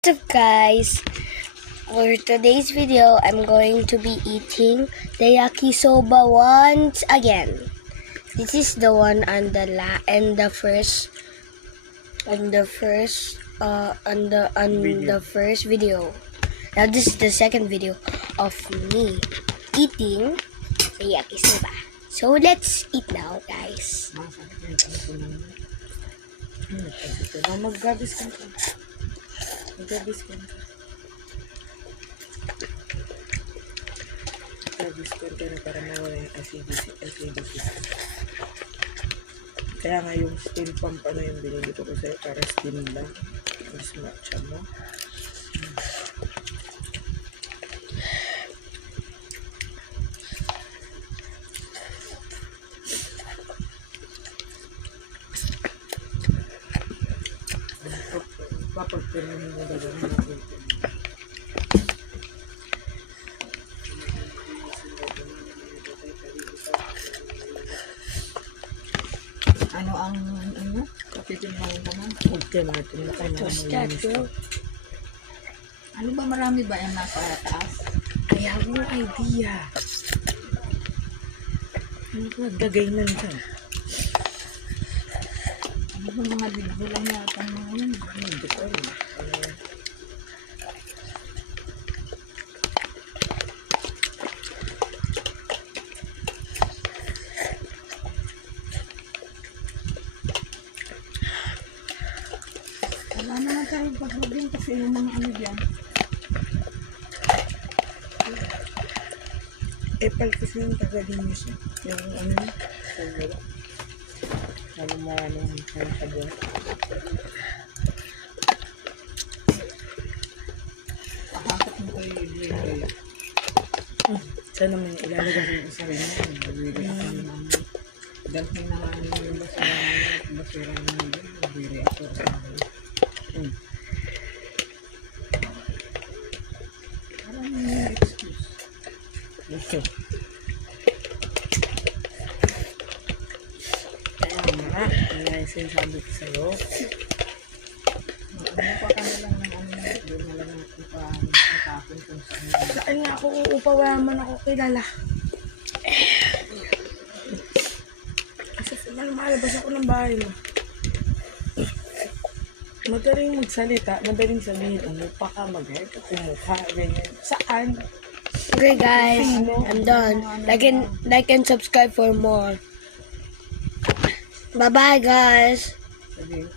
What's up guys? For today's video, I'm going to be eating the yakisoba once again. This is the one on the first video. Now this is the second video of me eating the yakisoba. So let's eat now, guys. Mag-gabis ka na. Mag-gabis ka na para mawala yung acidity. Kaya nga yung steam pump yung binili ko sa'yo para steam lang. Mas matcha mo. Papagpirmin mo dalawa natin. Ano ang kapitinahin naman? Okay natin na kayo. Ano ba marami ba yung nasa taas? I have no idea. Ano ba nagdagay man siya? Ano ba mga libo lang yata mga yun? Hindi ko yun. Wala naman tayo paglagyan kasi yung mga ano dyan. Epal kasi yung tagalinis yung ano yun. Sabi mo anong sabon. Pakakot mo kayo i-blend kayo. Saan naman ilalagay yung isa rin mo. Nag-react ako naman. Dalhin na lang yung basura naman yun. Nag-react ako sa naman. Parang may excuse. Okay. Kaya yung sinasabi ko sa'yo. Ano pa kami lang ng ano na doon na lang natin pa-tapon kung saan. Saan nga ako uupa? Wala man ako kilala. Kasi malabas ako ng bahay mo. Madaling magsalita, madaling sabihin, umupa ka, mag-head ka, kumukha, ganyan. Saan? Okay guys, I'm done. Like and subscribe for more. Bye bye guys. Sabihin,